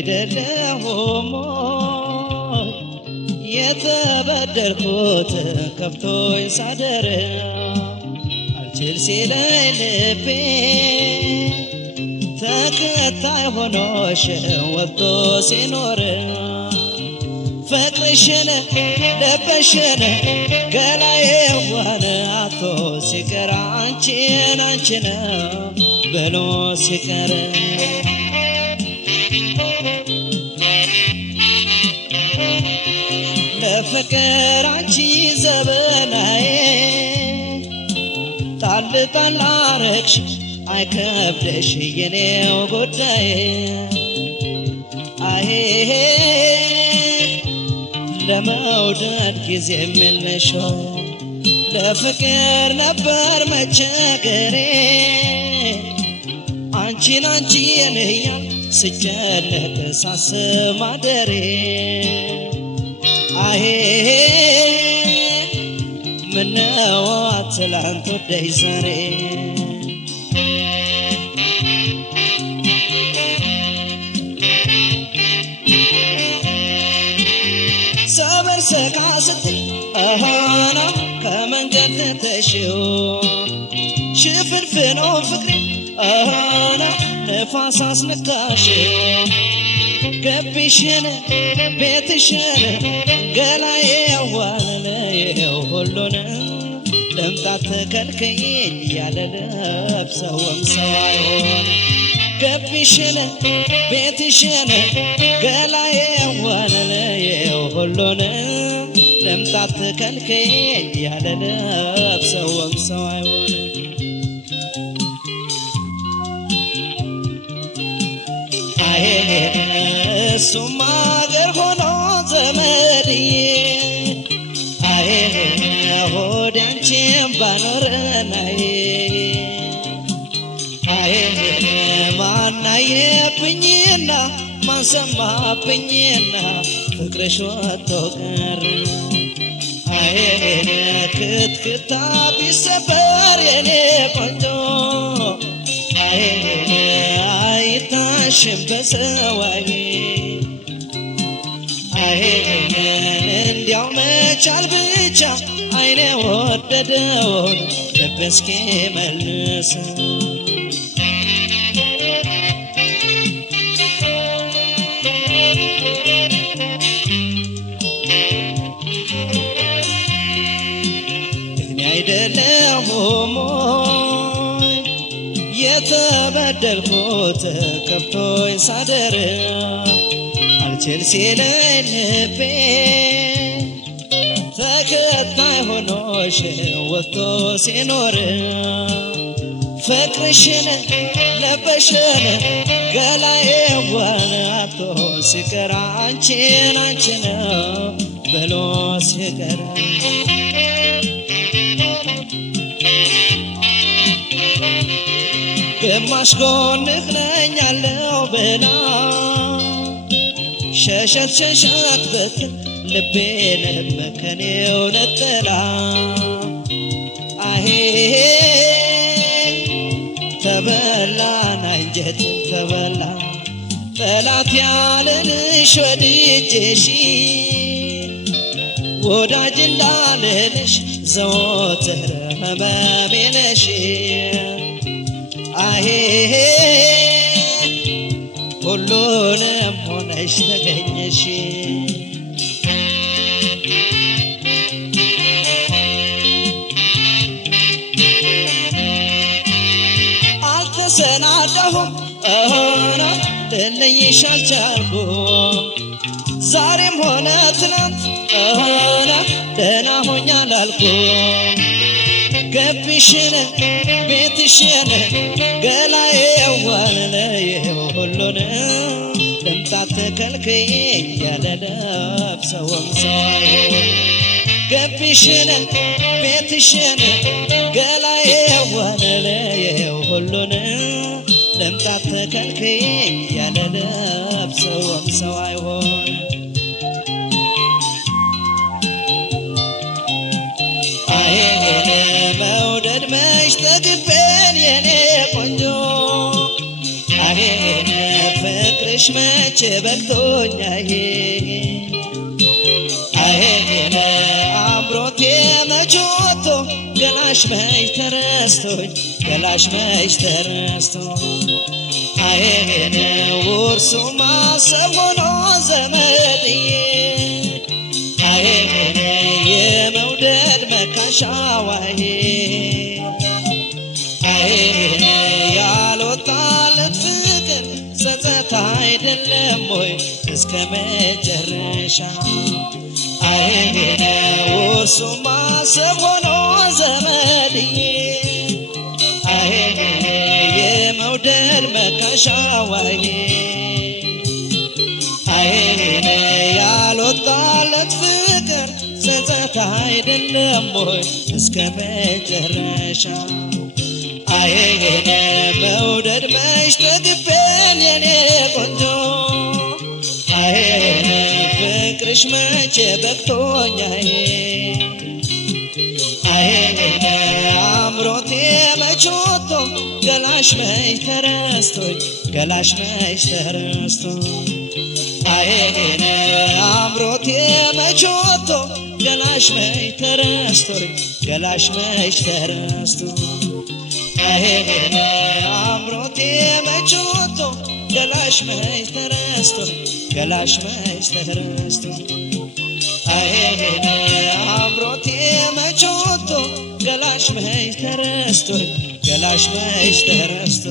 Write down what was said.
አይደለሁም የተበደልኩት ከፍቶኝ ሳደር አልችል ሲለኝ ልቤ ተከታይ ሆኖሽ ወጥቶ ሲኖር ፍቅርሽን ለበሽን ገላዬዋን አቶ ሲቀር አንቺን አንቺን ብሎ ሲቀር ለፍቅር አንቺ ዘበናዬ ጣል ጣል አረግሽ አይከብደሽ የኔው ጉዳይ አሄ ለመውደድ ጊዜ የለሽ ለፍቅር ነበር መቸገሬ አንቺን አንቺን እያል ስጨነቅ ሳስብ ማደሬ አሄ ምነው ትላንት ወደይ ዛሬ ሰበር ሰካ ስትይ አሃና ከመንገድ ተሽው ሽፍንፍኖ ፍቅሬ አሃና ነፋስ አስነካሽው ገቢሽን ቤትሽን ገላዬዋን ሁሉን ለምጣት ተከልከኝ ያለ ለብሰውም ሰው አይሆን ገቢሽን ቤትሽን ገላዬዋን ሁሉን ለምጣት ተከልከኝ ያለ ለብሰውም ሰው አይሆን እሱም አገር ሆኖ ዘመድዬ አሄ ሆዴ አንቺን ባኖረናዬ አሄ ማናየብኝና ማንሰማብኝና ፍቅርሽ ወጥቶ ቀረ አሄ ክትክታ ቢሰበር የኔ ቆንጆ አሄ አይታሽም በሰዋዬ አሄ እንዲያው መቻል ብቻ አይኔ ወደደውን ልብ እስኪ መልስ እኔ አይደለሁም የተበደልኩት ከፍቶኝ ሳደር አልችል ሲለኝ ልቤ ተከታይ ሆኖሽ ወጥቶ ሲኖር ፍቅርሽን ለበሽን ገላዬዋን አቶ ሲቀር አንቺን አንቺን ብሎ ሲቀር ግማሽ ጎንህ ነኝ ያለው ብላ ሸሸት ሸሸት ብትል ልቤንም ከኔው ነጥላ አሄ ተበላን አንጀት ተበላ ጠላት ያለንሽ ወድጄሽ ወዳጅ እንዳልልሽ ዘወትር ህመሜ ነሽ አሄ ሁሉንም ሆነሽ ተገኘሽ አልተሰናዳሁም አሁን ልለይሽ አልቻልኩም ዛሬም ሆነ ትናንት አሁን ደህና ሆኛል አልኩም ገቢሽን ቤትሽን ገላዬዋን ሁሉን ልምጣት ተከልከኝ ያለ ለብሰውም ሰው አይሆን ገቢሽን ቤት ቤትሽን ገላዬ ወለለየው ሁሉን ለምጣት ተከልክዬ ያለ ለብሰውም ሰው አይሆን አይኔ መውደድ መች ጠግቤን የኔ ቆንጆ አይኔ ፍቅርሽ መች በቅቶኛዬ አይኔ አምሮቴ መች ወጥቶ ገላሽ መች ተረስቶኝ ገላሽ መች ተረስቶ አይኔ ውርሱ ማሰብ ሆኖ ዘመድዬ አይኔ የመውደድ መካሻዋዬ አይኔ ያልወጣለት ፍቅር ጸጸት አይደለም ወይ እስከ መጨረሻ አይኔ ውርሱ ማሰብ ሆኖ ዘመድዬ አይኔ የመውደድ መካሻዋዬ አይኔ ያልወጣለት ፍቅር ጸጸት አይደለም ወይ እስከ መጨረሻ አይኔ መውደድ መች ጠግቤን የኔ ቆንጆ አይኔ ፍቅርሽ መቼ በቅቶኛዬ አይኔ አምሮቴ መች ወጥቶ ገላሽ መች ተረስቶኝ ገላሽ መች ተረስቶ አይኔ አምሮቴ መች ወጥቶ ገላሽ መች ተረስቶኝ ገላሽ መች ተረስቶ አይኔ አምሮቴ መች ወጥቶ ገላሽ መች ተረስቶኝ ገላሽ መች ተረስቶ አይኔ አምሮቴ መች ወጥቶ ገላሽ መች ተረስቶኝ ገላሽ መች ተረስቶ